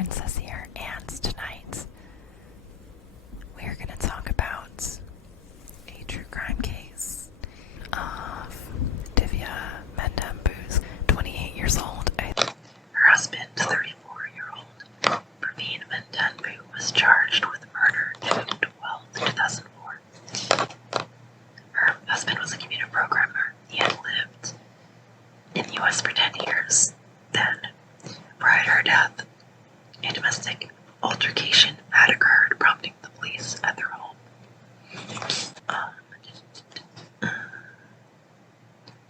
Moonprincess here, and tonight we're going to talk about a true crime case of Divya Mandanpu's 28 years old. Her husband, 34-year-old Divya Mandanpu, was charged with murder June 12, 2004. Her husband was a computer programmer. He had lived in the U.S. for 10 years. Then, prior to her death, a domestic altercation had occurred, prompting the police at their home.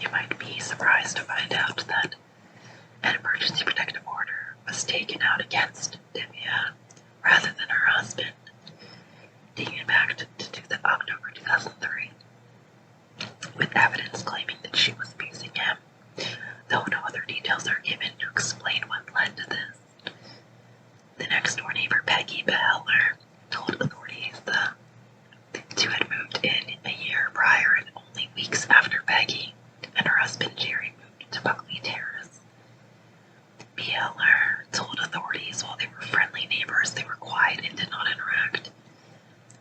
You might be surprised to find out that an emergency protective order was taken out against Divya rather than her husband, dating back to October 2003, with evidence claiming that she was abusing him, though no other details are given to explain what led to this. The next-door neighbor, Peggy Beheller, told authorities the two had moved in a year prior and only weeks after Peggy and her husband Jerry moved to Buckley Terrace. Beheller told authorities while they were friendly neighbors, they were quiet and did not interact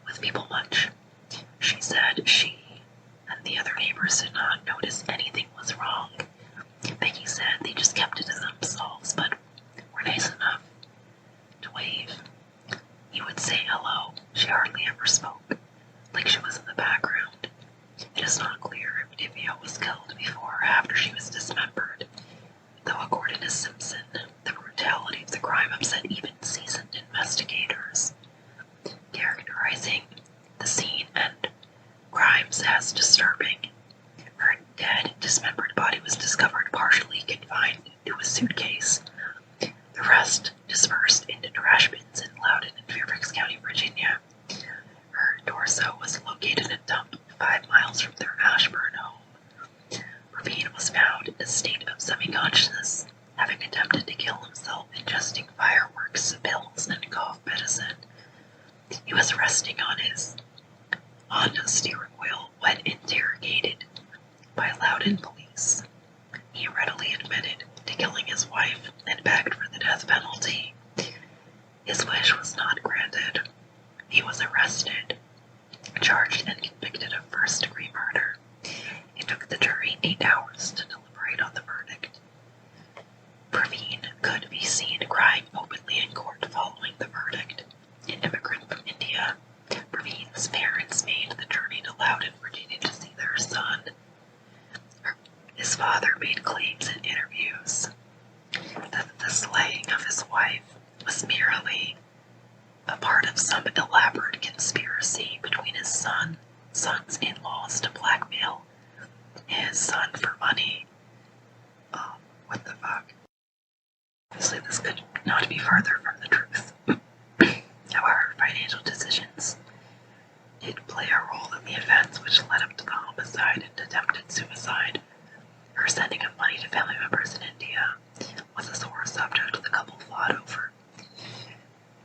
with people much. She said she and the other neighbors did not notice anything was wrong. Peggy said they just kept it to themselves, but were nice enough to wave. He would say hello. She hardly ever spoke, like she was in the background. It is not clear if Divya was killed before or after she was dismembered, though according to Simpson, the brutality of the crime upset even seasoned investigators, characterizing the scene and crimes as disturbing. Her dead, dismembered body was discovered partially confined to a suitcase. The rest dispersed into trash bins in Loudoun and Fairfax County, Virginia. Her torso was located in a dump 5 miles from their Ashburn home. Ravine was found in a state of semi-consciousness, having attempted to kill himself ingesting fireworks, pills, and cough medicine. He was resting on his Honda steering wheel when interrogated by Loudoun police. He readily admitted to killing his wife and begged for the death penalty. His wish was not granted. He was arrested, charged and convicted of first-degree murder. It took the jury 8 hours to deliberate on the verdict. Praveen could be seen crying openly in court following the verdict. An immigrant from India, Praveen's parents made the journey to Loudoun, Virginia to see their son. His father made claims in interviews that the slaying of his wife was merely a part of some elaborate conspiracy between his son's in-laws to blackmail his son for money. What the fuck? Obviously, this could not be further from the truth. However, financial decisions did play a role in the events which led up to the homicide and attempted suicide. Her sending of money to family members in India was a sore subject the couple fought over.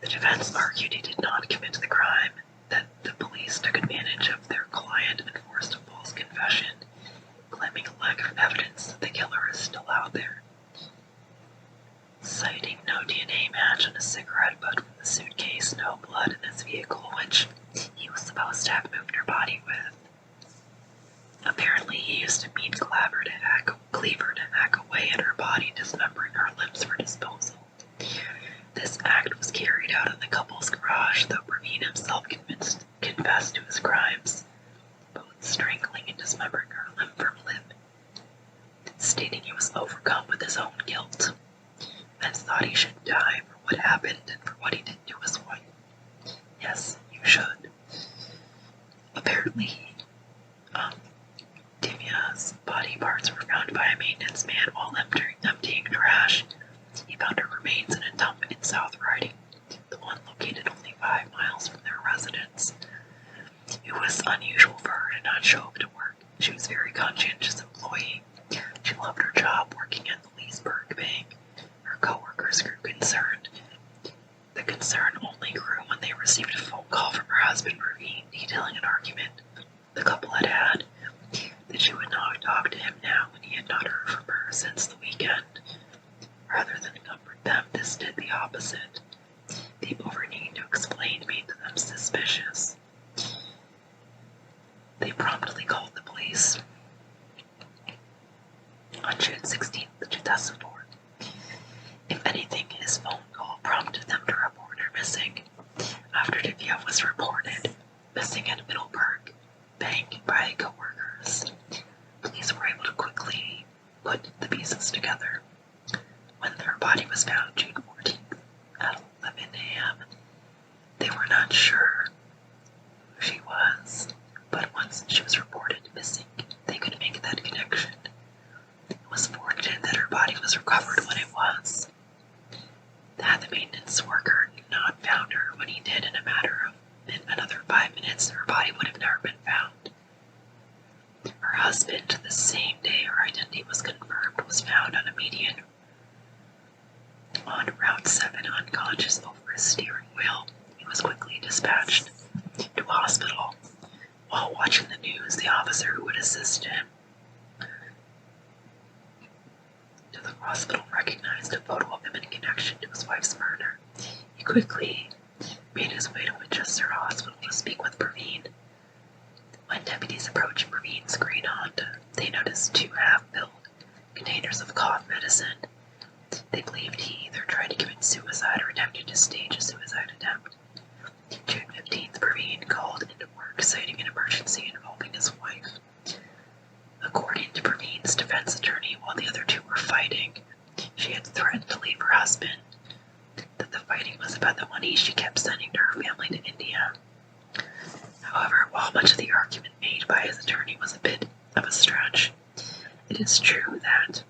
The defense argued he did not commit the crime, that the police took advantage of their client and forced a false confession, claiming a lack of evidence that the killer is still out there. Citing no DNA match on a cigarette butt from the suitcase, no blood in his vehicle, which he was supposed to have moved her body with. Apparently, he used a meat cleaver to hack away at her body, dismembering her limbs for disposal. This act was carried out in the couple's garage, though Praveen himself confessed to his crimes, both strangling and dismembering her limb from limb, stating he was overcome with his own guilt and thought he should die for what happened and for what he did to his wife. Yes, you should. Apparently, Divya's body parts were found by a maintenance man while emptying trash. He found her remains in a dump in South Riding, the one located only 5 miles from their residence. It was unusual for her to not show up to work. She was a very conscientious employee. She loved her job working at the Leesburg Bank. Her coworkers grew concerned. The concern only grew when they received a phone call from her husband, Ravine, detailing an argument the couple had had, that she would not talk to him now when he had not heard from her since the weekend. Rather than comfort them, this did the opposite. on June 16, 2004. If anything, his phone call prompted them to report her missing. After Divya was reported missing at Middleburg Bank by coworkers, police were able to quickly put the pieces together. When her body was found June 14th at 11 a.m., they were not sure who she was, but once she was reported missing, they could make that connection. It was fortunate that her body was recovered when it was. Had the maintenance worker not found her when he did in a matter of another 5 minutes, her body would have never been found. Her husband, the same day her identity was confirmed, was found on a median on Route 7 unconscious over his steering wheel. He was quickly dispatched to a hospital. While watching the news, the officer who would assist him to the hospital recognized a photo of him in connection to his wife's murder. He quickly made his way to Winchester Hospital to speak with Praveen. When deputies approached Praveen's green Honda, they noticed 2 half-filled containers of cough medicine. They believed he either tried to commit suicide or attempted to stage a suicide attempt. June 15th, Praveen called into work citing an emergency involving his wife. According to Praveen's defense attorney, while the other 2 were fighting, she had threatened to leave her husband, that the fighting was about the money she kept sending to her family to India. However, while much of the argument made by his attorney was a bit of a stretch, it is true that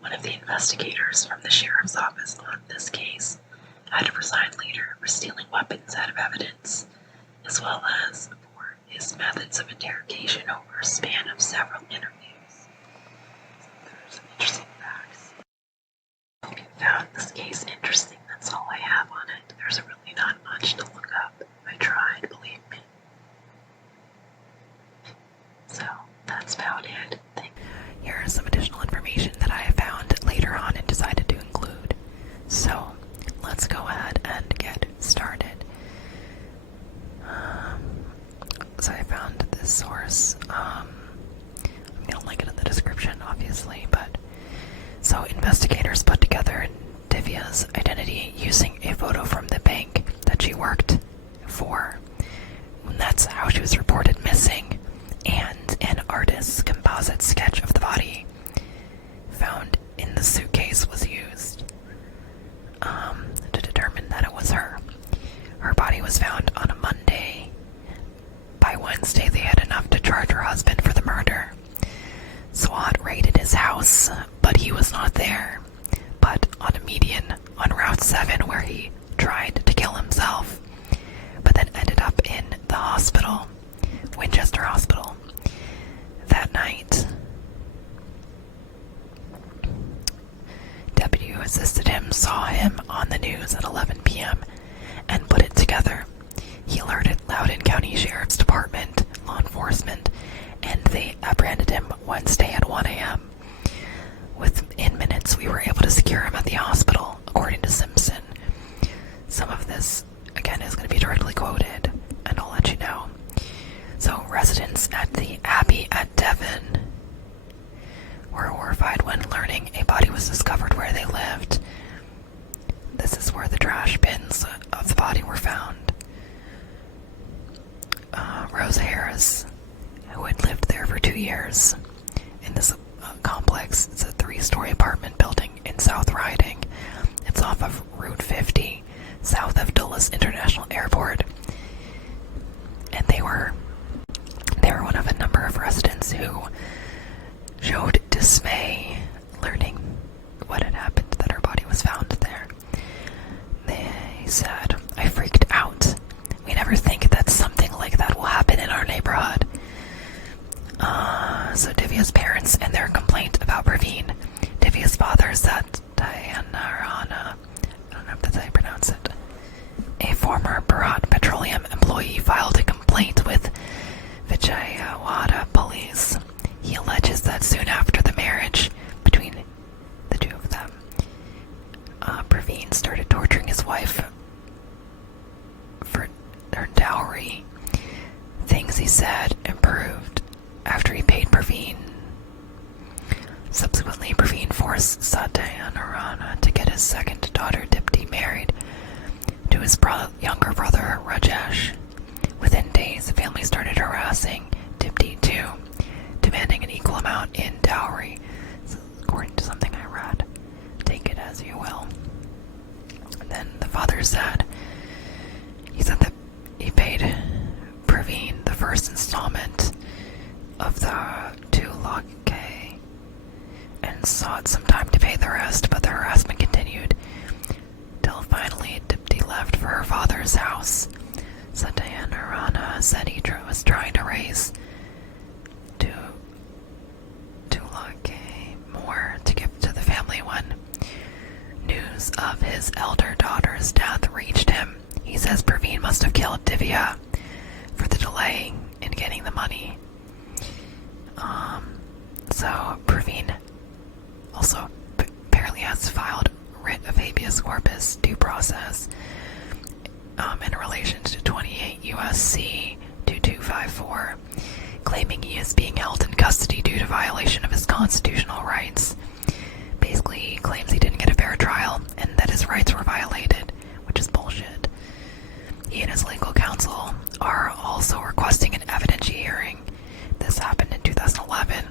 one of the investigators from the sheriff's office on this case had resigned later for stealing weapons out of evidence, as well as for his methods of interrogation over a span of several interviews. So there's some interesting facts. I hope you found this case interesting. That's all I have on it. There's really not much to look up. I tried, believe me. So that's about it. Here is some additional information that I have found later on and decided to include. So let's go ahead and get started. So I found this source. I'm going to link it in the description, obviously, but so investigators put together Divya's identity using a photo from the bank that she worked for. And that's how she was reported missing, and an artist's composite sketch of the body found in the suitcase was used to determine that it was her. Her body was found on a Monday. By Wednesday, they had enough to charge her husband for the murder. SWAT raided his house, but he was not there, but on a median on Route 7 where he tried to kill himself, but then ended up in the hospital, Winchester Hospital. That night, deputy who assisted him saw him on the news at 11 p.m. and put it together. He alerted Loudoun County Sheriff's Department, law enforcement, and they apprehended him Wednesday at 1 a.m. Within minutes, we were able to secure him at the hospital, according to Simpson. Some of this, again, is going to be directly quoted, and I'll let you know. So, residents at the Abbey at Devon were horrified when learning a body was discovered where they lived. This is where the trash bins of the body were found. Rose Harris, who had lived there for 2 years in this complex, it's a 3-story apartment building in South Riding. It's off of Route 50, south of Dulles International Airport. And they were one of a number of residents who showed dismay learning what had happened, that her body was found there. They said, "I freaked out. We never think that something like that will happen in our neighborhood." So Divya's parents and their complaint about Praveen. Divya's father said Diana, I don't know if that's how you pronounce it, a former Bharat Petroleum employee, filed a complaint with Vijayawada police. He alleges that soon after the marriage between the 2 of them, Praveen started torturing his wife for her dowry. Things, he said, improved after he paid Praveen forced Satyanarayana to get his second daughter, Dipti, married to his younger brother, Rajesh. Within days, the family started harassing Dipti too, demanding an equal amount in dowry. So, according to something I read, take it as you will. And then the father said, that he paid Praveen the first installment of the 2 lakh and sought some time to pay the rest, but the harassment continued till finally Dipti left for her father's house. Satyanarayana said he was trying to raise 2 lakh more to give to the family when news of his elder daughter's death reached him. He says Praveen must have killed Divya for the delay in getting the money. So Praveen also apparently has filed writ of habeas corpus due process in relation to 28 USC 2254, claiming he is being held in custody due to violation of his constitutional rights. Basically, he claims he didn't get a fair trial and that his rights were violated, which is bullshit. He and his legal counsel are also requesting an evidentiary hearing. This happened in 2011.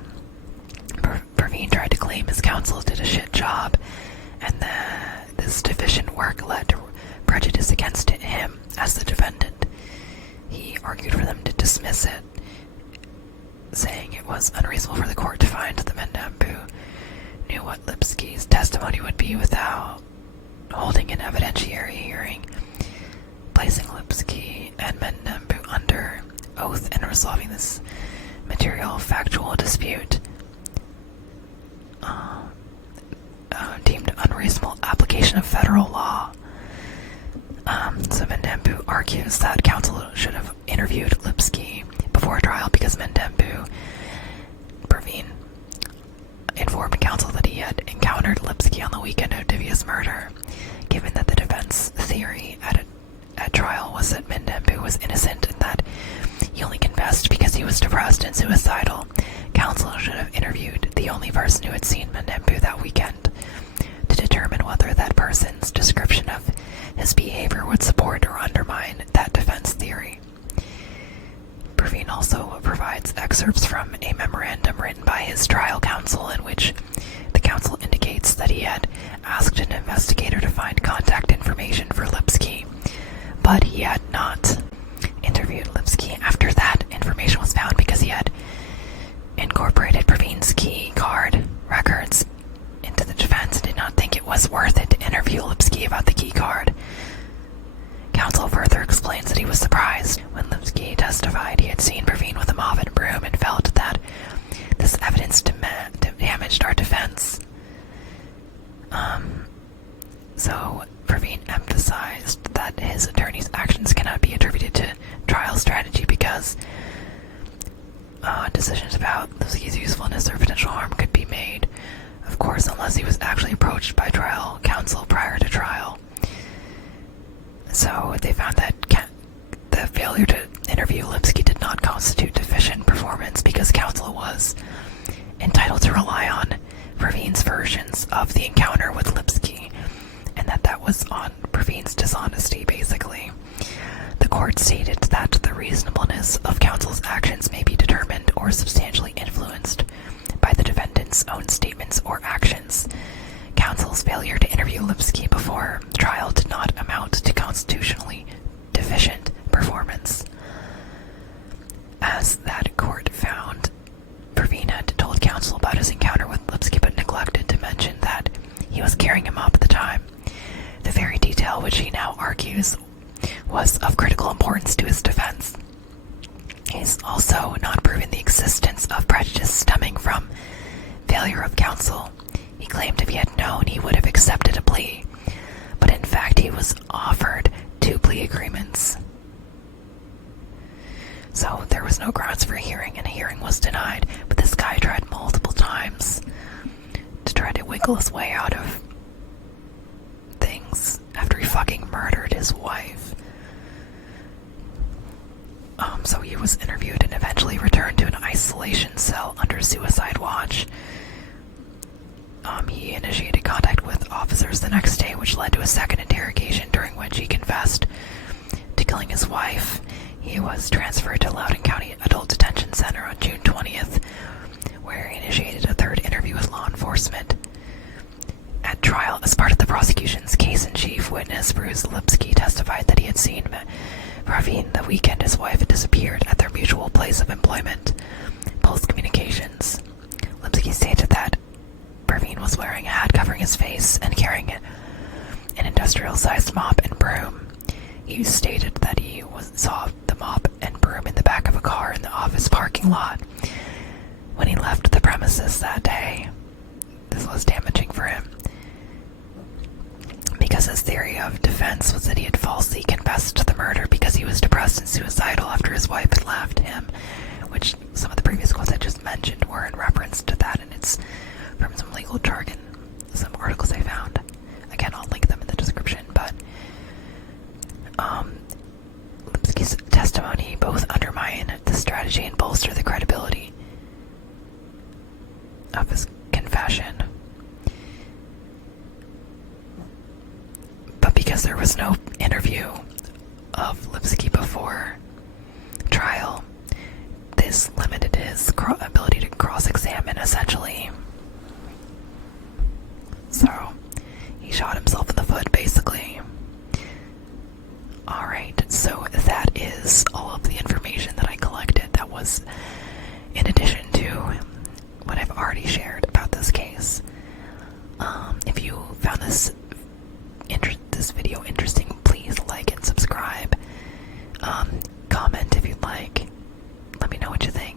Praveen tried to claim his counsel did a shit job, and this deficient work led to prejudice against him as the defendant. He argued for them to dismiss it, saying it was unreasonable for the court to find that Mandanpu knew what Lipsky's testimony would be without holding an evidentiary hearing, placing Lipsky and Mandanpu under oath and resolving this material factual dispute. Deemed unreasonable application of federal law. So Mandanpu argues that counsel should have interviewed Lipsky before trial because Praveen informed counsel that he had encountered Lipsky on the weekend of Divya's murder. Given that the defense theory at trial was that Mandanpu was innocent and that he only confessed because he was depressed and suicidal, counsel should have interviewed the only person who had seen Mandanpu that weekend to determine whether that person's description of his behavior would support or undermine that defense theory. Praveen also provides excerpts from a memorandum written by his trial counsel in which the counsel indicates that he had asked an investigator to find contact information for Lipsky, but he had not interviewed Lipsky after that information was found because he had incorporated Praveen's key card records into the defense and did not think it was worth it to interview Lipsky about the key card. Counsel further explains that he was surprised when Lipsky testified he had seen Praveen with a mop and broom and felt that this evidence damaged our defense. So Praveen emphasized that his attorney's actions cannot be attributed to trial strategy because decisions about Lipsky's usefulness or potential harm could be made, of course, unless he was actually approached by trial counsel prior to trial. So they found that the failure to interview Lipsky did not constitute deficient performance because counsel was entitled to rely on Praveen's versions of the encounter with Lipsky, and that was on Praveen's dishonesty, basically. The court stated that the reasonableness of counsel's actions may be determined or substantially influenced by the defendant's own statements or actions. Counsel's failure to interview Lipsky before trial did not amount to constitutionally deficient performance. As that court found, Praveen had told counsel about his encounter with Lipsky but neglected to mention that he was carrying him up at the time. The very detail which he now argues was of critical importance to his defense. He's also not proven the existence of prejudice stemming from failure of counsel. He claimed if he had known, he would have accepted a plea, but in fact he was offered 2 plea agreements. So there was no grounds for a hearing, and a hearing was denied, but this guy tried multiple times to try to wiggle his way out of things after he fucking murdered his wife. So he was interviewed and eventually returned to an isolation cell under suicide watch. He officers the next day, which led to a second interrogation during which he confessed to killing his wife. He was transferred to Loudoun County Adult Detention Center on June 20th, where he initiated a third interview with law enforcement. At trial, as part of the prosecution's case-in-chief, witness Bruce Lipsky testified that he had seen Praveen the weekend his wife had disappeared at their mutual place of employment, Pulse Communications. Lipsky stated that Praveen was wearing a hat covering his face and carrying an industrial-sized mop and broom. He stated that he saw the mop and broom in the back of a car in the office parking lot when he left the premises that day. This was damaging for him, because his theory of defense was that he had falsely confessed to the murder because he was depressed and suicidal after his wife had left him, which some of the previous quotes I just mentioned were in reference to that, and it's from some legal jargon, some articles I found. Again, I'll link them in the description, but Lipsky's testimony both undermine the strategy and bolster the credibility of his confession. But because there was no interview of Lipsky before trial, this limited his ability to cross-examine, essentially. So, he shot himself in the foot, basically. Alright, so that is all of the information that I collected. That was in addition to what I've already shared about this case. If you found this video interesting, please like and subscribe. Comment if you'd like. Let me know what you think.